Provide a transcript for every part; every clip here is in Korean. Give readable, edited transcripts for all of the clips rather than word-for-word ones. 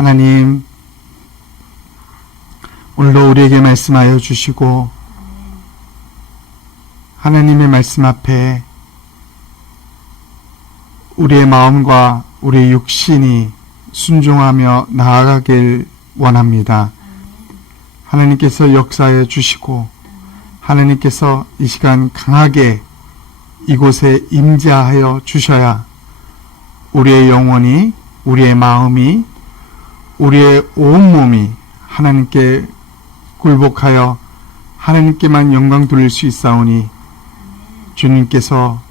하나님, 오늘도 우리에게 말씀하여 주시고 하나님의 말씀 앞에 우리의 마음과 우리의 육신이 순종하며 나아가길 원합니다. 하나님께서 역사해 주시고 하나님께서 이 시간 강하게 이곳에 임재하여 주셔야 우리의 영혼이, 우리의 마음이, 우리의 온몸이 하나님께 굴복하여 하나님께만 영광 돌릴 수 있사오니 주님께서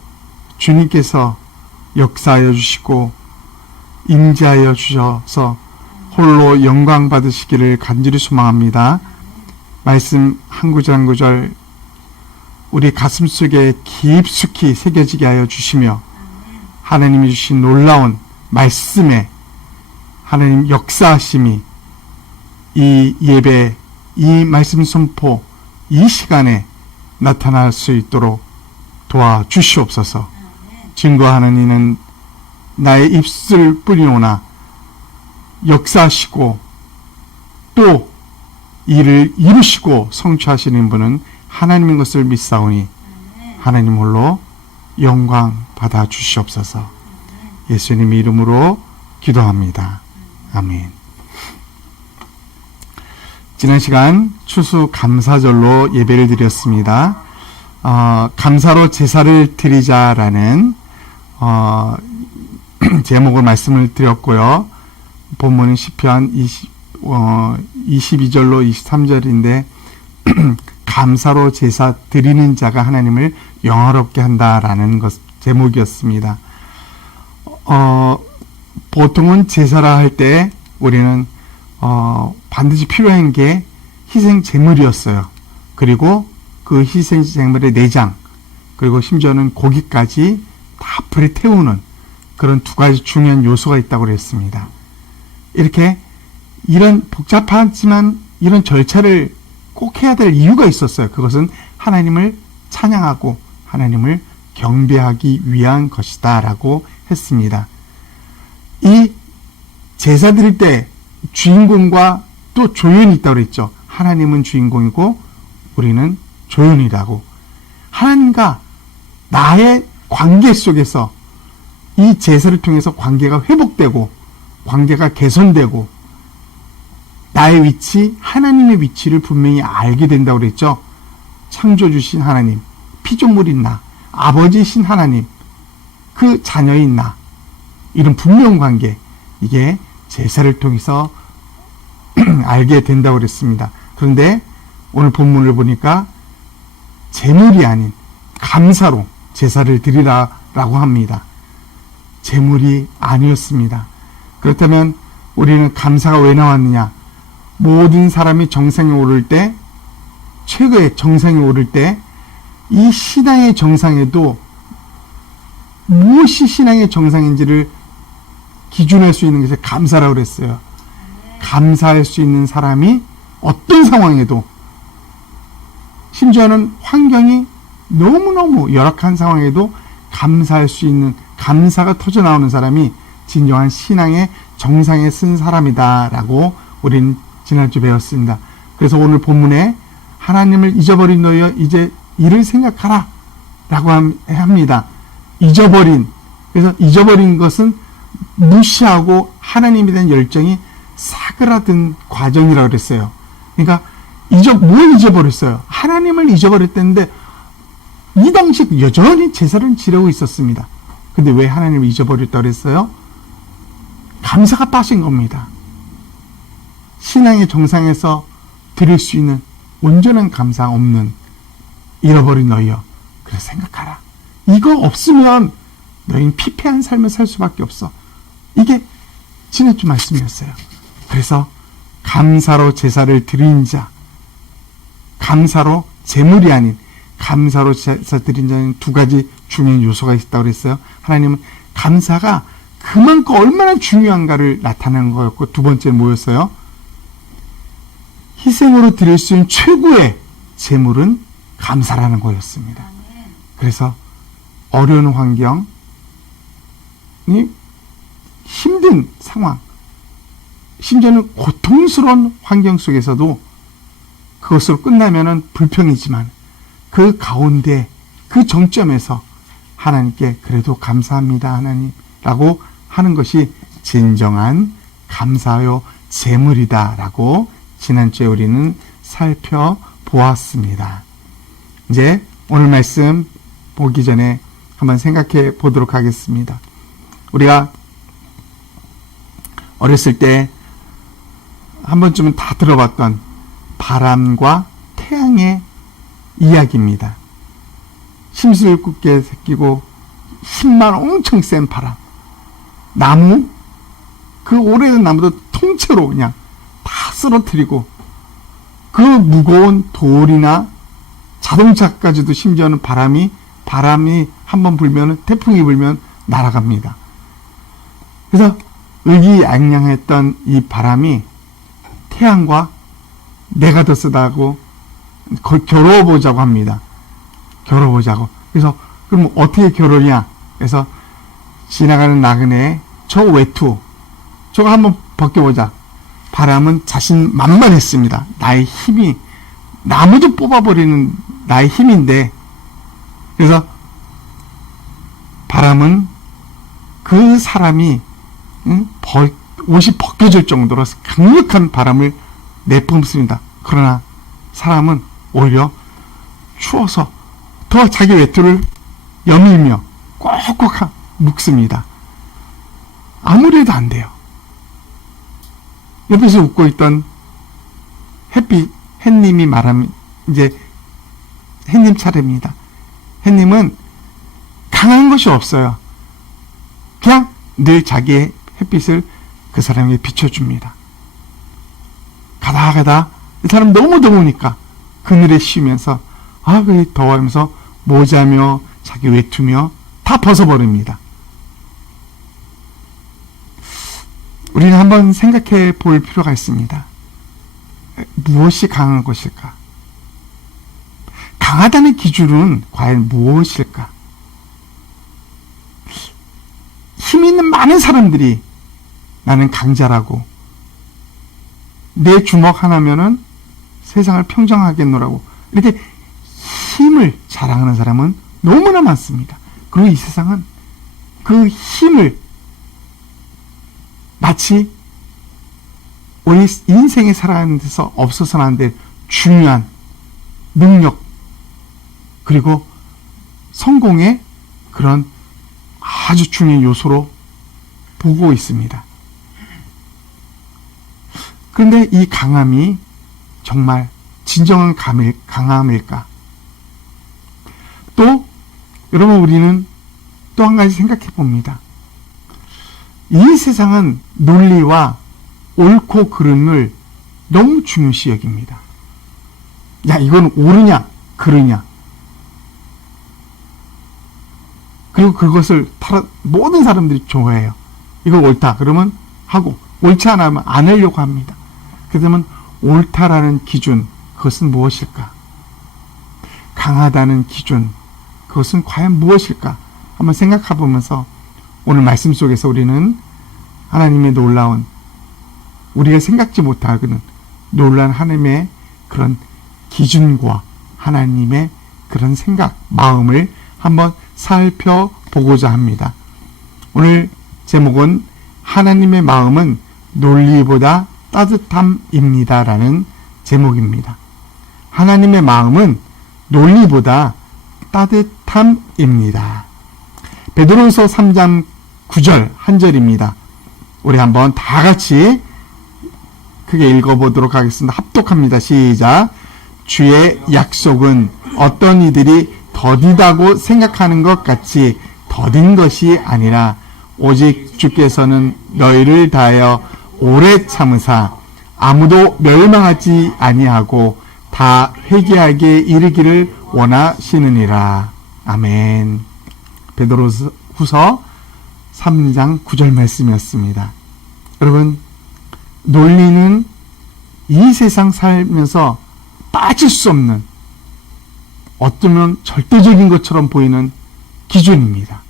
역사하여 주시고 임재하여 주셔서 홀로 영광 받으시기를 간절히 소망합니다. 말씀 한 구절 한 구절 우리 가슴속에 깊숙이 새겨지게 하여 주시며 하나님이 주신 놀라운 말씀에 하나님 역사하심이 이 예배, 이 말씀 선포, 이 시간에 나타날 수 있도록 도와주시옵소서. 증거하는 이는 나의 입술 뿐이오나 역사하시고 또 이를 이루시고 성취하시는 분은 하나님인 것을 믿사오니 하나님 홀로 영광 받아 주시옵소서. 예수님 이름으로 기도합니다. 아멘. 지난 시간 추수 감사절로 예배를 드렸습니다. 감사로 제사를 드리자라는 제목으로 말씀을 드렸고요. 본문은 시편 22절로 23절인데 감사로 제사 드리는 자가 하나님을 영화롭게 한다라는 제목이었습니다. 보통은 제사라 할 때 우리는 반드시 필요한 게 희생 제물이었어요. 그리고 그 희생 제물의 내장, 그리고 심지어는 고기까지 다 불에 태우는 그런 두 가지 중요한 요소가 있다고 그랬습니다. 이렇게 이런 복잡하지만 이런 절차를 꼭 해야 될 이유가 있었어요. 그것은 하나님을 찬양하고 하나님을 경배하기 위한 것이다 라고 했습니다. 이 제사 드릴 때 주인공과 또 조연이 있다고 그랬죠. 하나님은 주인공이고 우리는 조연이라고. 하나님과 나의 관계 속에서 이 제사를 통해서 관계가 회복되고 관계가 개선되고 나의 위치, 하나님의 위치를 분명히 알게 된다고 그랬죠. 창조주신 하나님, 피조물인 나, 아버지신 하나님, 그 자녀인 나, 이런 분명 관계, 이게 제사를 통해서 알게 된다고 그랬습니다. 그런데 오늘 본문을 보니까 제물이 아닌 감사로 제사를 드리라라고 합니다. 제물이 아니었습니다. 그렇다면 우리는 감사가 왜 나왔느냐? 모든 사람이 정상에 오를 때, 최고의 정상에 오를 때, 이 신앙의 정상에도 무엇이 신앙의 정상인지를 기준할 수 있는 것이 감사라고 그랬어요. 감사할 수 있는 사람이 어떤 상황에도, 심지어는 환경이 너무너무 열악한 상황에도 감사할 수 있는, 감사가 터져 나오는 사람이 진정한 신앙의 정상에 쓴 사람이다 라고 우리는 지난주 배웠습니다. 그래서 오늘 본문에 하나님을 잊어버린 너희여 이제 이를 생각하라 라고 합니다. 그래서 잊어버린 것은 무시하고 하나님에 대한 열정이 사그라든 과정이라고 그랬어요. 그러니까 뭘 잊어버렸어요? 하나님을 잊어버렸다는데 이 당시 여전히 제사를 지내고 있었습니다. 근데 왜 하나님을 잊어버렸다고 그랬어요? 감사가 빠진 겁니다. 신앙의 정상에서 드릴 수 있는 온전한 감사 없는 잃어버린 너희여, 그래서 생각하라. 이거 없으면 너희는 피폐한 삶을 살 수밖에 없어. 이게 지난주 말씀이었어요. 그래서 감사로 제사를 드린 자, 감사로 제물이 아닌 감사로 제사 드린 자는 두 가지 중요한 요소가 있다고 그랬어요. 하나님은 감사가 그만큼 얼마나 중요한가를 나타내는 거였고, 두 번째 뭐였어요? 희생으로 드릴 수 있는 최고의 제물은 감사라는 거였습니다. 그래서 어려운 환경이 힘든 상황, 심지어는 고통스러운 환경 속에서도 그것으로 끝나면은 불평이지만 그 가운데 그 정점에서 하나님께 그래도 감사합니다 하나님 라고 하는 것이 진정한 감사요 제물이다 라고 지난주에 우리는 살펴보았습니다. 이제 오늘 말씀 보기 전에 한번 생각해 보도록 하겠습니다. 우리가 어렸을 때 한 번쯤은 다 들어봤던 바람과 태양의 이야기입니다. 심술궂게 새끼고 힘만 엄청 센 바람, 나무, 그 오래된 나무도 통째로 그냥 다 쓰러뜨리고 그 무거운 돌이나 자동차까지도 심지어는 바람이 한번 불면 태풍이 불면 날아갑니다. 그래서 의기양양했던 이 바람이 태양과 내가 더 쓰다고 겨뤄보자고 합니다. 겨뤄보자고. 그래서 그럼 어떻게 겨루냐? 그래서 지나가는 나그네에 저 외투 저거 한번 벗겨보자. 바람은 자신 만만했습니다. 나의 힘이 나무도 뽑아버리는 나의 힘인데, 그래서 바람은 그 사람이 옷이 벗겨질 정도로 강력한 바람을 내뿜습니다. 그러나 사람은 오히려 추워서 더 자기 외투를 여밀며 꽉꽉 묶습니다. 아무리 해도 안 돼요. 옆에서 웃고 있던 햇님이 말하면 이제 햇님 차례입니다. 햇님은 강한 것이 없어요. 그냥 늘 자기의 햇빛을 그 사람에게 비춰줍니다. 가다 이 사람 너무 더우니까 그늘에 쉬면서 그래 더워하면서 모자며 자기 외투며 다 벗어버립니다. 우리는 한번 생각해 볼 필요가 있습니다. 무엇이 강한 것일까? 강하다는 기준은 과연 무엇일까? 힘 있는 많은 사람들이 나는 강자라고, 내 주먹 하나면은 세상을 평정하겠노라고 이렇게 힘을 자랑하는 사람은 너무나 많습니다. 그리고 이 세상은 그 힘을 마치 우리 인생에 살아가는 데서 없어서는 안 될 중요한 능력, 그리고 성공의 그런 아주 중요한 요소로 보고 있습니다. 그런데 이 강함이 정말 진정한 강함일까? 또 여러분, 우리는 또 한 가지 생각해 봅니다. 이 세상은 논리와 옳고 그름을 너무 중요시 여깁니다. 야, 이건 옳으냐 그르냐, 그리고 그것을 모든 사람들이 좋아해요. 이거 옳다 그러면 하고, 옳지 않으면 안 하려고 합니다. 그러면 옳다라는 기준, 그것은 무엇일까? 강하다는 기준, 그것은 과연 무엇일까? 한번 생각해 보면서 오늘 말씀 속에서 우리는 하나님의 놀라운, 우리가 생각지 못하는 놀라운 하나님의 그런 기준과 하나님의 그런 생각, 마음을 한번 살펴보고자 합니다. 오늘 제목은 하나님의 마음은 논리보다 따뜻함입니다 라는 제목입니다. 하나님의 마음은 논리보다 따뜻함입니다. 베드로후서 3장 9절 한 절입니다. 우리 한번 다 같이 크게 읽어보도록 하겠습니다. 합독합니다. 시작. 주의 약속은 어떤 이들이 더디다고 생각하는 것 같이 더딘 것이 아니라 오직 주께서는 너희를 다하여 오래 참으사 아무도 멸망하지 아니하고 다 회개하게 이르기를 원하시느니라. 아멘. 베드로후서 3장 9절 말씀이었습니다. 여러분, 논리는 이 세상 살면서 빠질 수 없는, 어쩌면 절대적인 것처럼 보이는 기준입니다.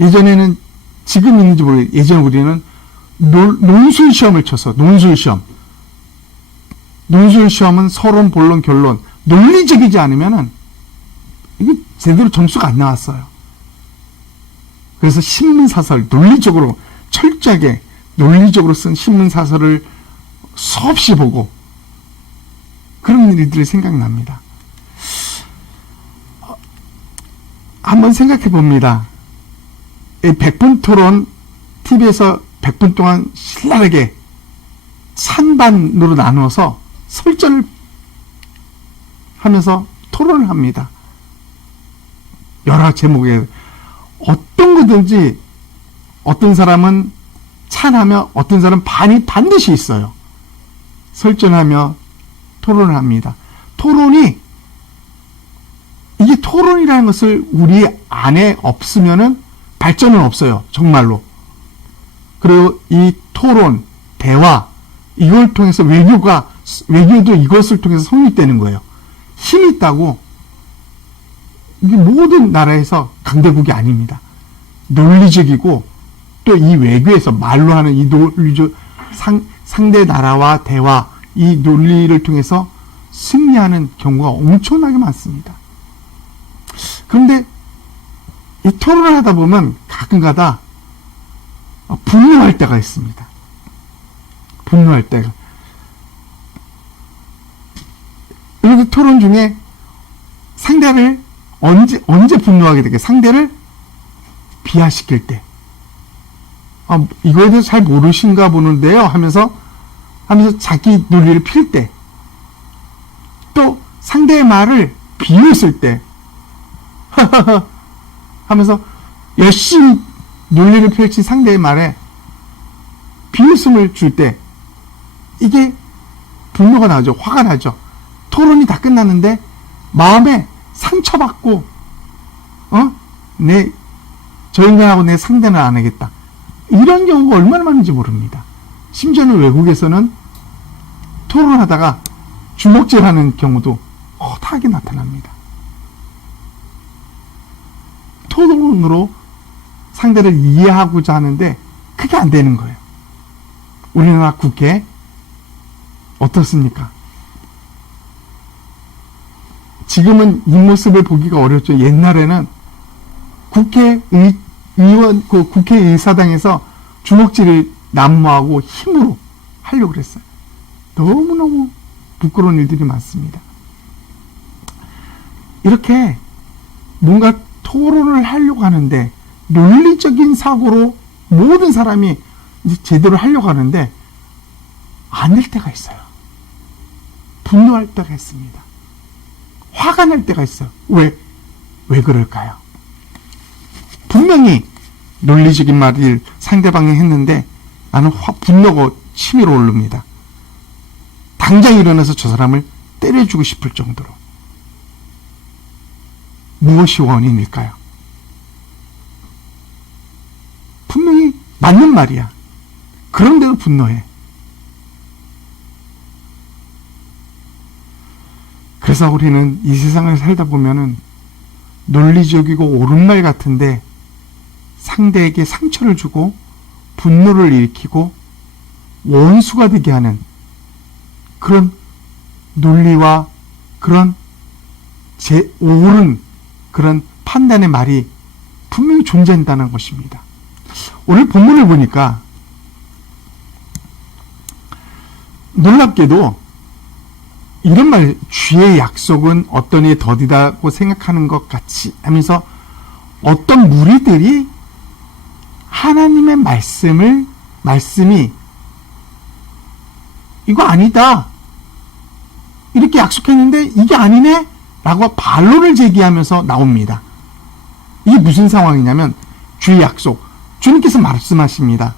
예전에는, 지금 있는지 모르겠어요. 예전에 우리는 논술 시험을 쳐서 논술 시험은 서론, 본론, 결론 논리적이지 않으면은 이게 제대로 점수가 안 나왔어요. 그래서 신문사설 논리적으로 철저하게 논리적으로 쓴 신문사설을 수없이 보고 그런 일들이 생각납니다. 한번 생각해 봅니다. 100분 토론 TV에서 100분 동안 신랄하게 찬반으로 나누어서 설전을 하면서 토론을 합니다. 여러 제목에 어떤 거든지 어떤 사람은 찬하며 어떤 사람은 반이 반드시 있어요. 설전하며 토론을 합니다. 이게 토론이라는 것을 우리 안에 없으면은 발전은 없어요. 정말로. 그리고 이 토론, 대화, 이걸 통해서 외교도 이것을 통해서 성립되는 거예요. 힘이 있다고 이게 모든 나라에서 강대국이 아닙니다. 논리적이고 또 이 외교에서 말로 하는 이 논리적 상대 나라와 대화, 이 논리를 통해서 승리하는 경우가 엄청나게 많습니다. 그런데 이 토론을 하다 보면 가끔가다 분노할 때가 있습니다. 분노할 때가. 이렇게 토론 중에 상대를 언제 분노하게 되게 상대를 비하시킬 때. 이거에 대해서 잘 모르신가 보는데요. 하면서 자기 논리를 필 때. 또 상대의 말을 비웃을 때. 하면서 열심히 논리를 펼친 상대의 말에 비웃음을 줄 때 이게 분노가 나죠. 화가 나죠. 토론이 다 끝났는데 마음에 상처받고 저 인간하고 내 상대는 안 하겠다. 이런 경우가 얼마나 많은지 모릅니다. 심지어는 외국에서는 토론하다가 주먹질하는 경우도 허다하게 나타납니다. 토론으로 상대를 이해하고자 하는데 그게 안 되는 거예요. 우리나라 국회 어떻습니까? 지금은 이 모습을 보기가 어렵죠. 옛날에는 국회의사당에서 주먹질을 난무하고 힘으로 하려고 그랬어요. 너무너무 부끄러운 일들이 많습니다. 이렇게 뭔가 토론을 하려고 하는데 논리적인 사고로 모든 사람이 이제 제대로 하려고 하는데 안 될 때가 있어요. 분노할 때가 있습니다. 화가 날 때가 있어요. 왜 그럴까요? 분명히 논리적인 말을 상대방이 했는데 나는 분노가 치밀어 오릅니다. 당장 일어나서 저 사람을 때려주고 싶을 정도로. 무엇이 원인일까요? 분명히 맞는 말이야. 그런데도 분노해. 그래서 우리는 이 세상을 살다 보면은 논리적이고 옳은 말 같은데 상대에게 상처를 주고 분노를 일으키고 원수가 되게 하는 그런 논리와 그런 옳은 그런 판단의 말이 분명히 존재한다는 것입니다. 오늘 본문을 보니까 놀랍게도 이런 말, 주의 약속은 어떤 이에 더디다고 생각하는 것 같이 하면서 어떤 무리들이 하나님의 말씀이 이거 아니다. 이렇게 약속했는데 이게 아니네? 라고 반론을 제기하면서 나옵니다. 이게 무슨 상황이냐면 주의 약속. 주님께서 말씀하십니다.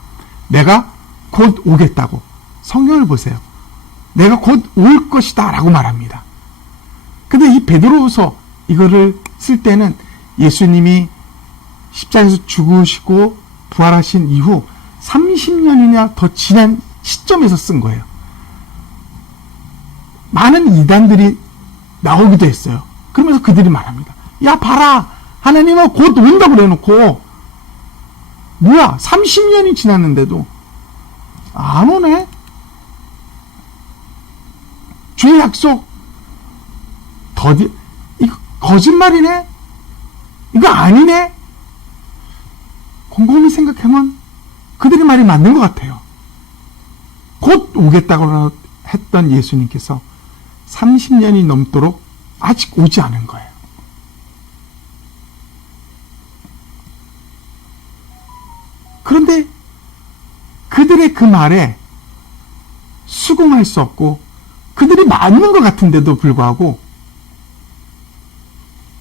내가 곧 오겠다고. 성경을 보세요. 내가 곧 올 것이다 라고 말합니다. 근데 이 베드로후서 이거를 쓸 때는 예수님이 십자가에서 죽으시고 부활하신 이후 30년이나 더 지난 시점에서 쓴 거예요. 많은 이단들이 나오기도 했어요. 그러면서 그들이 말합니다. 야 봐라, 하나님은 곧 온다고 그래놓고 뭐야 30년이 지났는데도 안 오네? 주의 약속 더디 이거 거짓말이네? 이거 아니네? 곰곰이 생각하면 그들의 말이 맞는 것 같아요. 곧 오겠다고 했던 예수님께서 30년이 넘도록 아직 오지 않은 거예요. 그런데 그들의 그 말에 수긍할 수 없고 그들이 맞는 것 같은데도 불구하고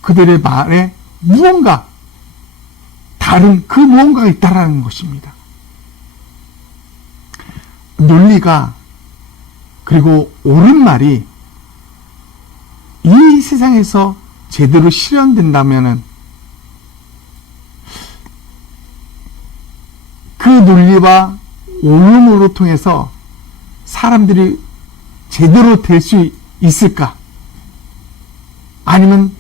그들의 말에 무언가 다른 그 무언가가 있다라는 것입니다. 논리가 그리고 옳은 말이 이 세상에서 제대로 실현된다면은 그 논리와 옳음으로 통해서 사람들이 제대로 될 수 있을까? 아니면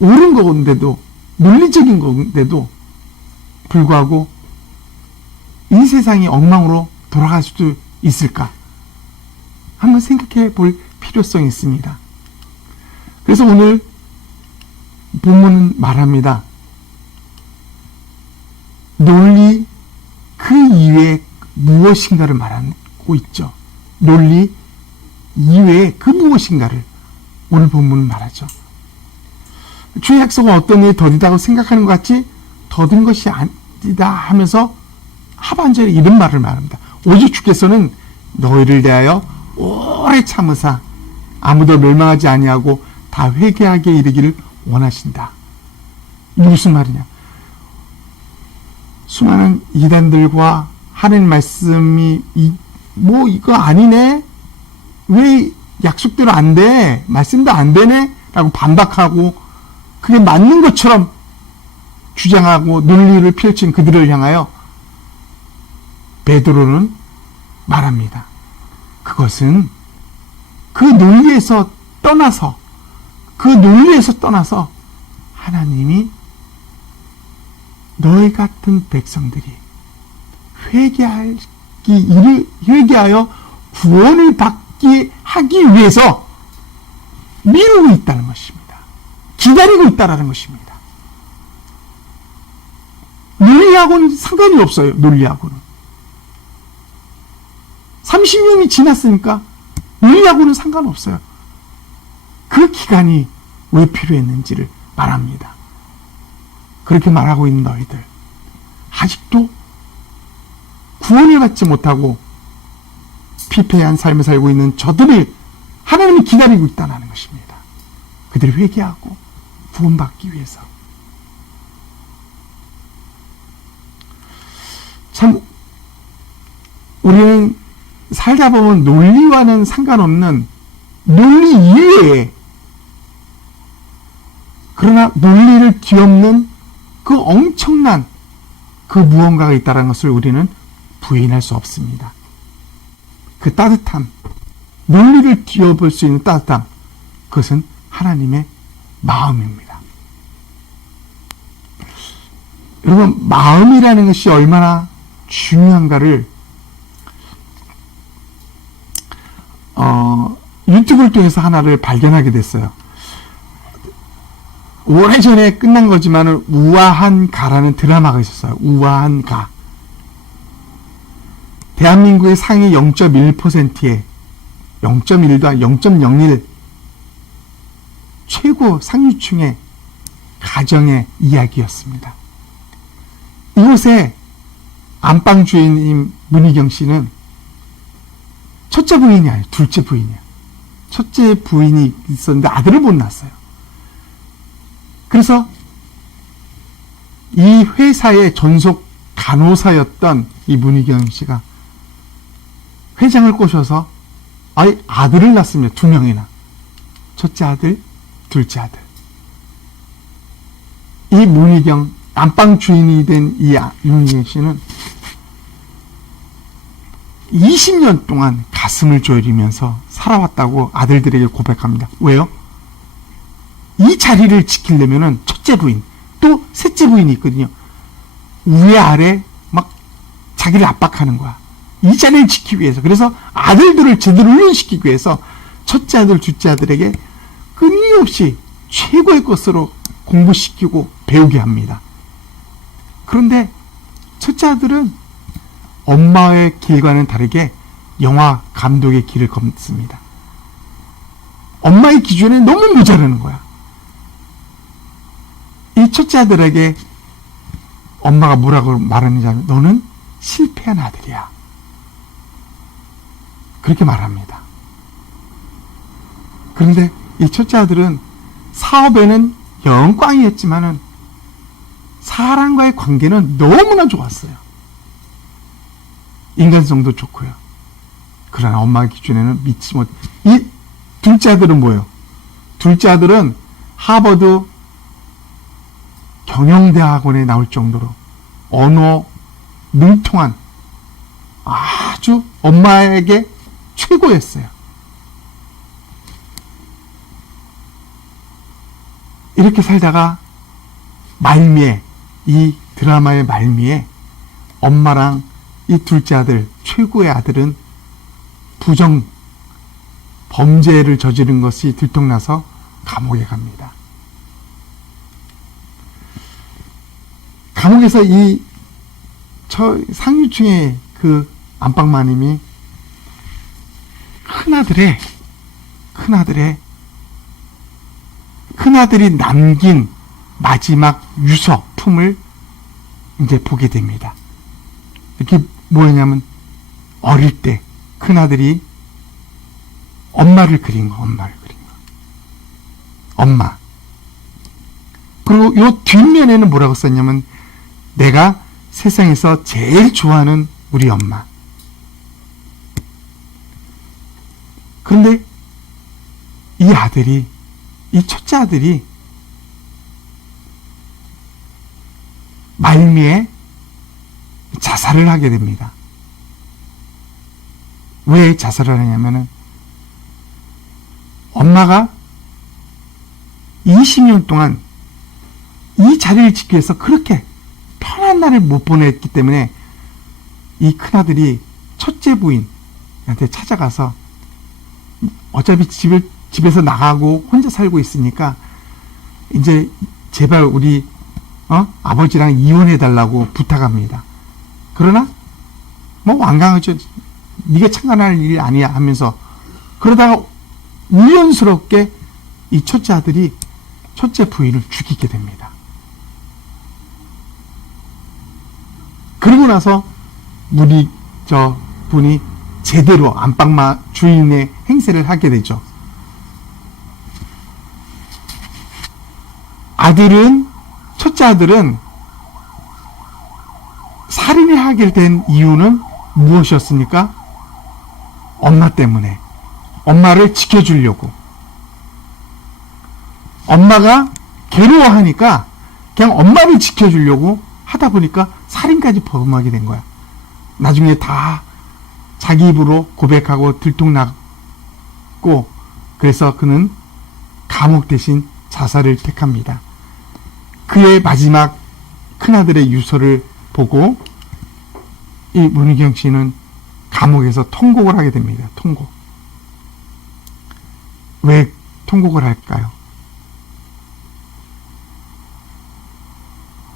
옳은 건데도 논리적인 건데도 불구하고 이 세상이 엉망으로 돌아갈 수도 있을까? 한번 생각해 볼 필요성이 있습니다. 그래서 오늘 본문은 말합니다. 논리 그 이외에 무엇인가를 말하고 있죠. 논리 이외에 그 무엇인가를 오늘 본문은 말하죠. 주의 약속은 어떤 일이 더디다고 생각하는 것 같이 더딘 것이 아니다 하면서 하반절에 이런 말을 말합니다. 오직 주께서는 너희를 대하여 오래 참으사 아무도 멸망하지 아니하고 다 회개하게 이르기를 원하신다. 이게 무슨 말이냐? 수많은 이단들과 하는 말씀이 이거 아니네? 왜 약속대로 안 돼? 말씀도 안 되네? 라고 반박하고 그게 맞는 것처럼 주장하고 논리를 펼친 그들을 향하여 베드로는 말합니다. 그것은 그 논리에서 떠나서 하나님이 너희 같은 백성들이 회개하여 구원을 받게 하기 위해서 미루고 있다는 것입니다. 기다리고 있다는 것입니다. 논리하고는 상관이 없어요. 논리하고는 30년이 지났으니까 논리하고는 상관없어요. 그 기간이 왜 필요했는지를 말합니다. 그렇게 말하고 있는 너희들 아직도 구원을 받지 못하고 피폐한 삶을 살고 있는 저들을 하나님이 기다리고 있다는 것입니다. 그들이 회개하고 구원받기 위해서. 참 우리는 살다 보면 논리와는 상관없는 논리 이외에 그러나 논리를 뒤엎는 그 엄청난 그 무언가가 있다는 것을 우리는 부인할 수 없습니다. 그 따뜻함, 논리를 뒤엎을 수 있는 따뜻함, 그것은 하나님의 마음입니다. 여러분, 마음이라는 것이 얼마나 중요한가를 유튜브를 통해서 하나를 발견하게 됐어요. 오래전에 끝난 거지만 우아한 가라는 드라마가 있었어요. 우아한 가. 대한민국의 상위 0.1%의 0.1도 아니 0.01 최고 상류층의 가정의 이야기였습니다. 이곳에 안방 주인인 문희경 씨는 첫째 부인이 아니에요. 둘째 부인이에요. 첫째 부인이 있었는데 아들을 못 낳았어요. 그래서 이 회사의 전속 간호사였던 이 문희경 씨가 회장을 꼬셔서 아들을 낳습니다. 2명이나. 첫째 아들, 둘째 아들. 이 문희경, 안방 주인이 된 이 문희경 씨는 20년 동안 가슴을 졸이면서 살아왔다고 아들들에게 고백합니다. 왜요? 이 자리를 지키려면은 첫째 부인, 또 셋째 부인이 있거든요. 위에 아래 막 자기를 압박하는 거야. 이 자리를 지키기 위해서, 그래서 아들들을 제대로 훈련시키기 위해서 첫째 아들, 둘째 아들에게 끊임없이 최고의 것으로 공부시키고 배우게 합니다. 그런데 첫째 아들은 엄마의 길과는 다르게 영화 감독의 길을 걷습니다. 엄마의 기준에 너무 모자라는 거야. 이 첫째 아들에게 엄마가 뭐라고 말하는지 하면, 너는 실패한 아들이야. 그렇게 말합니다. 그런데 이 첫째 아들은 사업에는 영광이었지만은 사람과의 관계는 너무나 좋았어요. 인간성도 좋고요. 그러나 엄마의 기준에는 믿지 못. 이 둘째 아들은 뭐예요? 둘째 아들은 하버드 경영대학원에 나올 정도로 언어 능통한 아주 엄마에게 최고였어요. 이렇게 살다가 말미에, 이 드라마의 말미에 엄마랑 이 둘째 아들, 최고의 아들은 범죄를 저지른 것이 들통나서 감옥에 갑니다. 감옥에서 이 상류층의 그 안방마님이 큰아들이 남긴 마지막 유서품을 이제 보게 됩니다. 이게 뭐였냐면, 어릴 때 큰아들이 엄마를 그린 거. 엄마. 그리고 요 뒷면에는 뭐라고 썼냐면, 내가 세상에서 제일 좋아하는 우리 엄마. 그런데 이 첫째 아들이 말미에 자살을 하게 됩니다. 왜 자살을 하냐면은, 엄마가 20년 동안 이 자리를 지키기 위해서 그렇게 편한 날을 못 보냈기 때문에 이 큰아들이 첫째 부인한테 찾아가서, 어차피 집에서 나가고 혼자 살고 있으니까 이제 제발 우리 아버지랑 이혼해달라고 부탁합니다. 그러나 뭐 완강하죠. 네가 참관할 일이 아니야 하면서, 그러다가 우연스럽게 이 첫째 아들이 첫째 부인을 죽이게 됩니다. 그러고 나서 분이 제대로 안방마 주인의 행세를 하게 되죠. 첫째 아들은 살인을 하게 된 이유는 무엇이었습니까? 엄마 때문에. 엄마를 지켜주려고. 엄마가 괴로워하니까 그냥 엄마를 지켜주려고 하다 보니까 살인까지 범하게 된 거야. 나중에 다 자기 입으로 고백하고 들통났고, 그래서 그는 감옥 대신 자살을 택합니다. 그의 마지막 큰아들의 유서를 보고 이 문희경 씨는 감옥에서 통곡을 하게 됩니다. 통곡. 왜 통곡을 할까요?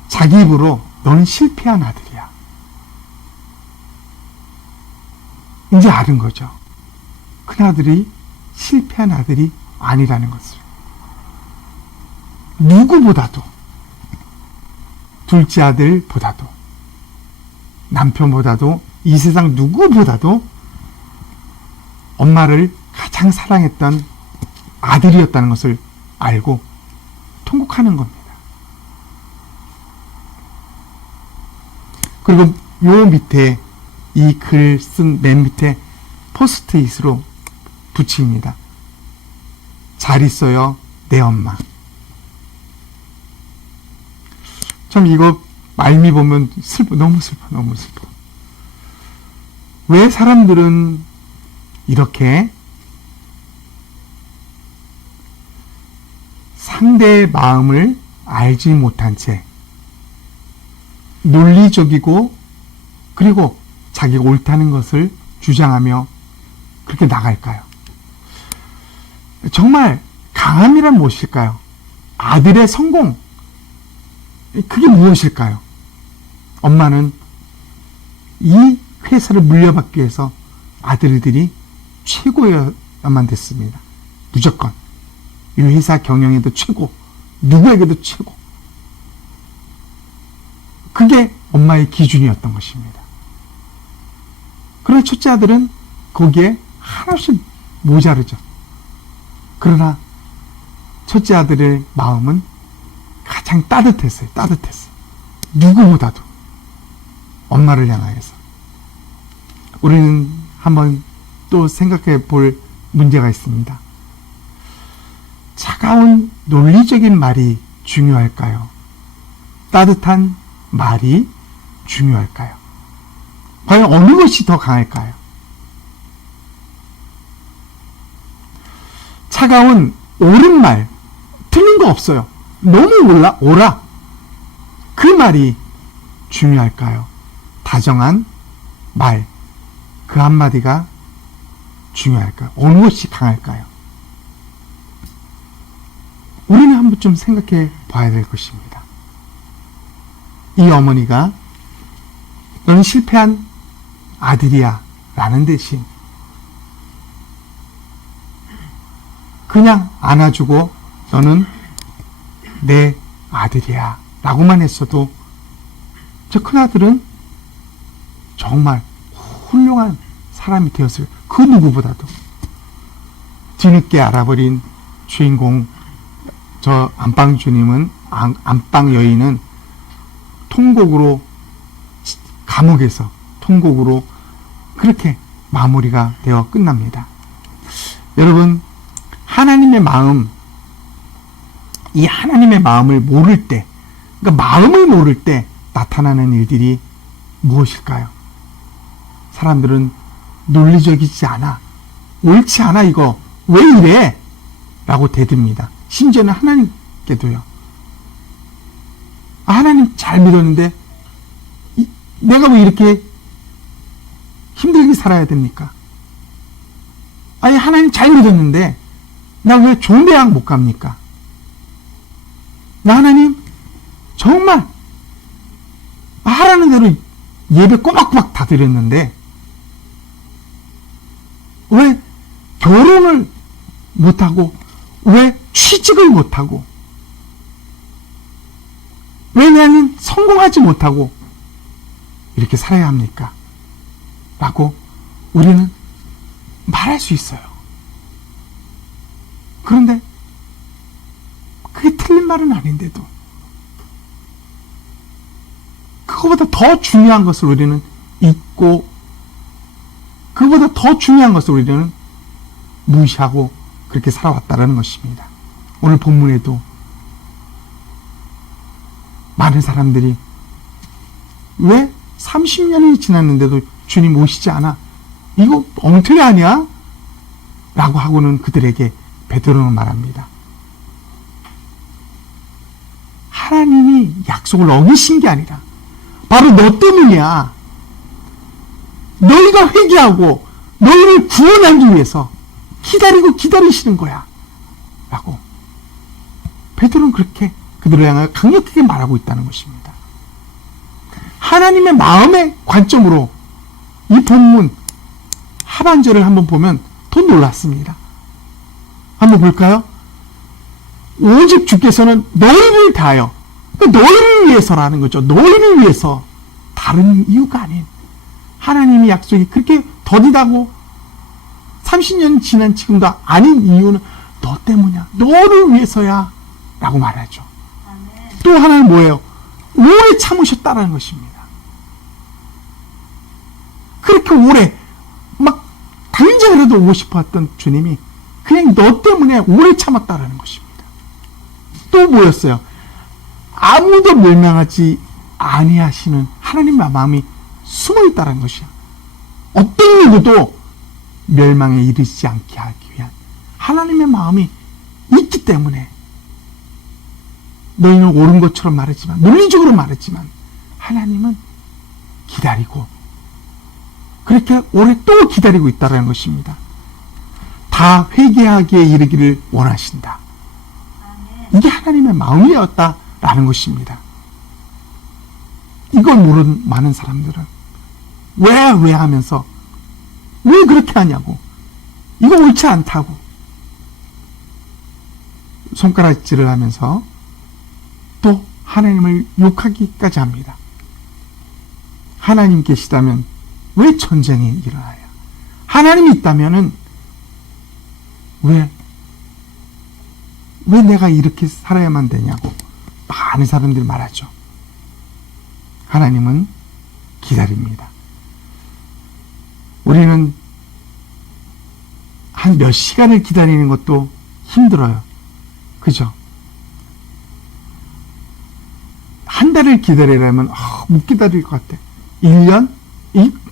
자기 입으로 너는 실패한 아들이야. 이제 알은 거죠. 큰아들이 실패한 아들이 아니라는 것을. 누구보다도, 둘째 아들보다도, 남편보다도, 이 세상 누구보다도 엄마를 가장 사랑했던 아들이었다는 것을 알고 통곡하는 겁니다. 그리고 요 밑에, 이 글 쓴 맨 밑에 포스트잇으로 붙입니다. 잘 있어요, 내 엄마. 참 이거 말미 보면 너무 슬퍼. 왜 사람들은 이렇게 상대의 마음을 알지 못한 채 논리적이고, 그리고 자기가 옳다는 것을 주장하며 그렇게 나갈까요? 정말 강함이란 무엇일까요? 아들의 성공, 그게 무엇일까요? 엄마는 이 회사를 물려받기 위해서 아들들이 최고여야만 됐습니다. 무조건. 이 회사 경영에도 최고, 누구에게도 최고. 그게 엄마의 기준이었던 것입니다. 그러나 첫째 아들은 거기에 하나씩 모자르죠. 그러나 첫째 아들의 마음은 가장 따뜻했어요. 따뜻했어요. 누구보다도 엄마를 향하여서. 우리는 한번 또 생각해 볼 문제가 있습니다. 차가운 논리적인 말이 중요할까요? 따뜻한 말이 중요할까요? 과연 어느 것이 더 강할까요? 차가운 옳은 말, 틀린 거 없어요. 너무 옳아. 그 말이 중요할까요? 다정한 말, 그 한마디가 중요할까요? 어느 것이 강할까요? 우리는 한번 좀 생각해 봐야 될 것입니다. 이 어머니가 너는 실패한 아들이야 라는 대신 그냥 안아주고 너는 내 아들이야 라고만 했어도 저 큰아들은 정말 훌륭한 사람이 되었어요. 그 누구보다도. 뒤늦게 알아버린 주인공 저 안방 주님은, 안방 여인은 통곡으로, 감옥에서 통곡으로 그렇게 마무리가 되어 끝납니다. 여러분, 하나님의 마음, 이 하나님의 마음을 모를 때, 그러니까 마음을 모를 때 나타나는 일들이 무엇일까요? 사람들은 논리적이지 않아, 옳지 않아, 이거 왜 이래? 라고 대듭니다. 심지어는 하나님께도요. 하나님 잘 믿었는데 내가 왜 이렇게 힘들게 살아야 됩니까? 아니, 하나님 잘 믿었는데 나 왜 좋은 대학 못 갑니까? 나 하나님 정말 하라는 대로 예배 꼬박꼬박 다 드렸는데 왜 결혼을 못하고, 왜 취직을 못하고, 왜 나는 성공하지 못하고 이렇게 살아야 합니까? 라고 우리는 말할 수 있어요. 그런데 그게 틀린 말은 아닌데도 그거보다 더 중요한 것을 우리는 잊고, 그거보다 더 중요한 것을 우리는 무시하고 그렇게 살아왔다라는 것입니다. 오늘 본문에도 많은 사람들이 왜 30년이 지났는데도 주님 오시지 않아? 이거 엉터리 아니야? 라고 하고는 그들에게 베드로는 말합니다. 하나님이 약속을 어기신 게 아니라 바로 너 때문이야. 너희가 회개하고 너희를 구원하기 위해서 기다리시는 거야. 라고 베드로는 그렇게 그들을 향하여 강력하게 말하고 있다는 것입니다. 하나님의 마음의 관점으로 이 본문 하반절을 한번 보면 더 놀랍습니다. 한번 볼까요? 오직 주께서는 너희를 다하여, 너희를 위해서라는 거죠. 너희를 위해서, 다른 이유가 아닌 하나님의 약속이 그렇게 더디다고 30년 지난 지금도 아닌 이유는 너 때문이야. 너를 위해서야. 라고 말하죠. 또 하나는 뭐예요? 오래 참으셨다라는 것입니다. 그렇게 오래 막 당장이라도 오고 싶었던 주님이 그냥 너 때문에 오래 참았다라는 것입니다. 또 뭐였어요? 아무도 멸망하지 아니하시는 하나님의 마음이 숨어있다는 것이야. 어떤 누구도 멸망에 이르지 않게 하기 위한 하나님의 마음이 있기 때문에 너희는 옳은 것처럼 말했지만, 논리적으로 말했지만 하나님은 기다리고 그렇게 오래 또 기다리고 있다는 것입니다. 다 회개하기에 이르기를 원하신다. 이게 하나님의 마음이었다라는 것입니다. 이걸 모르는 많은 사람들은 왜 하면서 왜 그렇게 하냐고, 이거 옳지 않다고 손가락질을 하면서 또 하나님을 욕하기까지 합니다. 하나님 계시다면 왜 전쟁이 일어나요? 하나님이 있다면은 왜 내가 이렇게 살아야만 되냐고 많은 사람들이 말하죠. 하나님은 기다립니다. 우리는 한 몇 시간을 기다리는 것도 힘들어요. 그죠? 한 달을 기다리려면 못 기다릴 것 같아. 1년?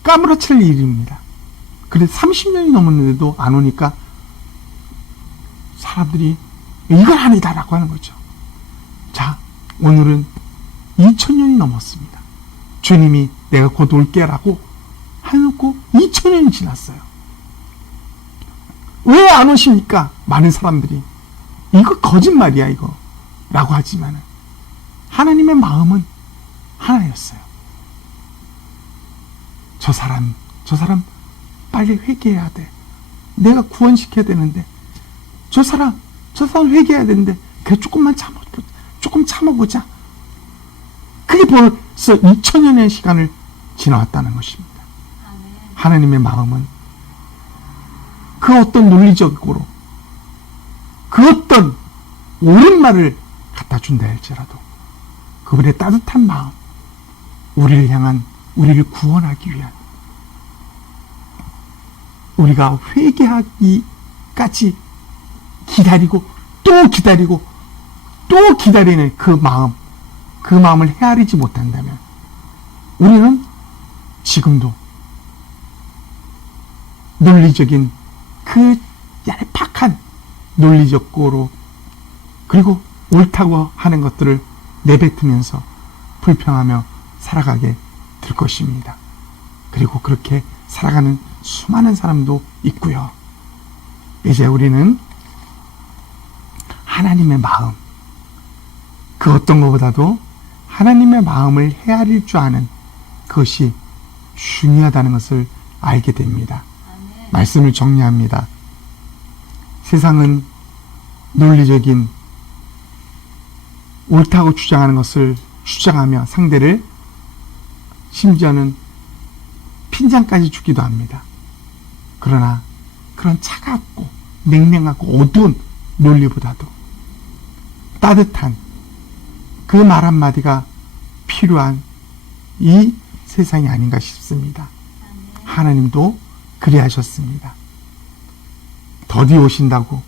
까무러칠 일입니다. 그래 30년이 넘었는데도 안 오니까 사람들이 이건 아니다라고 하는 거죠. 자, 오늘은 2000년이 넘었습니다. 주님이 내가 곧 올게라고 해놓고 2000년이 지났어요. 왜 안 오십니까? 많은 사람들이 이거 거짓말이야 이거 라고 하지만 하나님의 마음은 하나였어요. 저 사람 빨리 회개해야 돼. 내가 구원시켜야 되는데 저 사람 회개해야 되는데 그래 조금 참아보자. 그게 벌써 2000년의 시간을 지나왔다는 것입니다. 하나님의 마음은 그 어떤 논리적으로 그 어떤 옳은 말을 갖다 준다 할지라도 그분의 따뜻한 마음, 우리를 향한, 우리를 구원하기 위한, 우리가 회개하기까지 기다리고 또 기다리는 그 마음을 헤아리지 못한다면 우리는 지금도 논리적인 그 얄팍한 논리적으로 그리고 옳다고 하는 것들을 내뱉으면서 불평하며 살아가게 될 것입니다. 그리고 그렇게 살아가는 수많은 사람도 있고요. 이제 우리는 하나님의 마음, 그 어떤 것보다도 하나님의 마음을 헤아릴 줄 아는 그것이 중요하다는 것을 알게 됩니다. 말씀을 정리합니다. 세상은 논리적인 옳다고 주장하는 것을 주장하며 상대를 심지어는 핀잔까지 주기도 합니다. 그러나 그런 차갑고 냉랭하고 어두운 논리보다도 따뜻한 그 말 한마디가 필요한 이 세상이 아닌가 싶습니다. 하나님도 그리하셨습니다. 더디 오신다고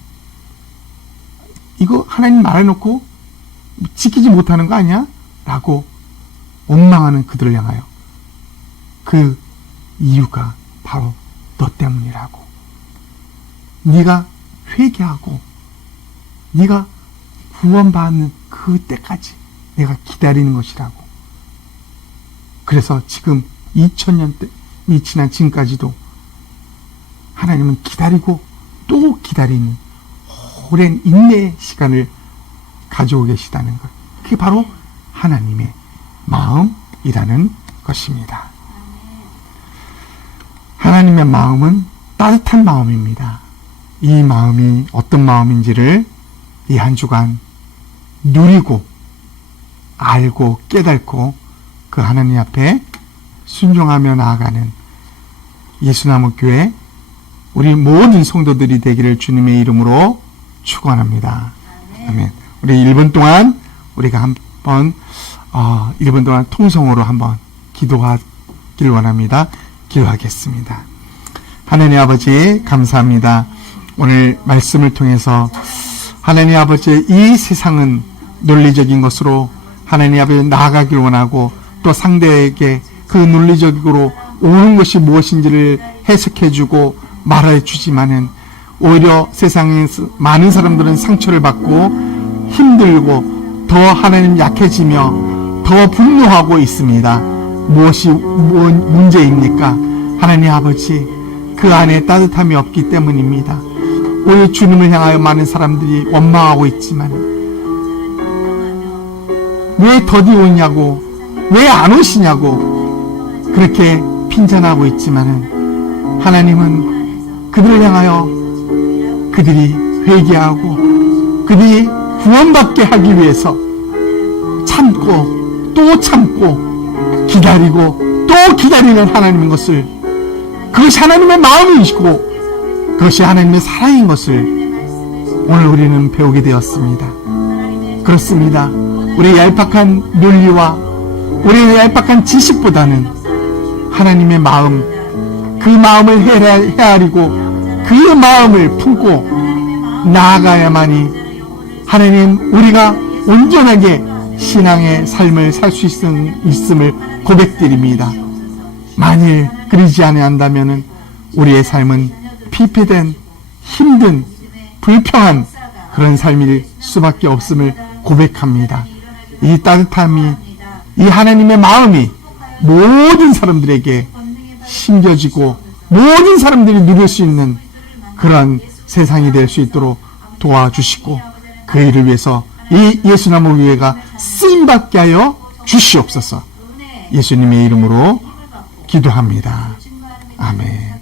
이거 하나님 말해놓고 지키지 못하는 거 아니야? 라고 원망하는 그들을 향하여 그 이유가 바로 너 때문이라고. 네가 회개하고 네가 구원받는 그때까지 내가 기다리는 것이라고. 그래서 지금 2000년이 지난 지금까지도 하나님은 기다리고 또 기다리는 오랜 인내의 시간을 가지고 계시다는 것. 그게 바로 하나님의 마음이라는 것입니다. 하나님의 마음은 따뜻한 마음입니다. 이 마음이 어떤 마음인지를 이 한 주간 누리고 알고 깨닫고 그 하나님 앞에 순종하며 나아가는 예수나무교회 우리 모든 성도들이 되기를 주님의 이름으로 축원합니다. 아멘. 우리 1분 동안 우리가 한번 1분 동안 통성으로 한번 기도하길 원합니다. 기도하겠습니다. 하나님 아버지 감사합니다. 오늘 말씀을 통해서 하나님 아버지 이 세상은 논리적인 것으로 하나님 아버지 나아가길 원하고 또 상대에게 그 논리적으로 옳은 것이 무엇인지를 해석해주고 말해주지만은 오히려 세상에서 많은 사람들은 상처를 받고 힘들고 더 하나님 약해지며 더 분노하고 있습니다. 무엇이 문제입니까? 하나님 아버지, 그 안에 따뜻함이 없기 때문입니다. 우리 주님을 향하여 많은 사람들이 원망하고 있지만 왜 더디 오냐고, 왜 안 오시냐고 그렇게 핀잔하고 있지만은 하나님은 그들을 향하여 그들이 회개하고 그들이 구원받게 하기 위해서 참고 또 참고 기다리고 또 기다리는 하나님인 것을, 그것이 하나님의 마음이시고 그것이 하나님의 사랑인 것을 오늘 우리는 배우게 되었습니다. 그렇습니다. 우리의 얄팍한 논리와 우리의 얄팍한 지식보다는 하나님의 마음, 그 마음을 헤아리고 그 마음을 품고 나아가야만이 하나님, 우리가 온전하게 신앙의 삶을 살 수 있음을 고백드립니다. 만일 그러지 아니한다면 우리의 삶은 피폐된, 힘든, 불평한 그런 삶일 수밖에 없음을 고백합니다. 이 따뜻함이, 이 하나님의 마음이 모든 사람들에게 심겨지고 모든 사람들이 누릴 수 있는 그런 세상이 될 수 있도록 도와주시고, 그 일을 위해서 이 예수나무 교회가 쓰임받게 하여 주시옵소서. 예수님의 이름으로 기도합니다. 아멘.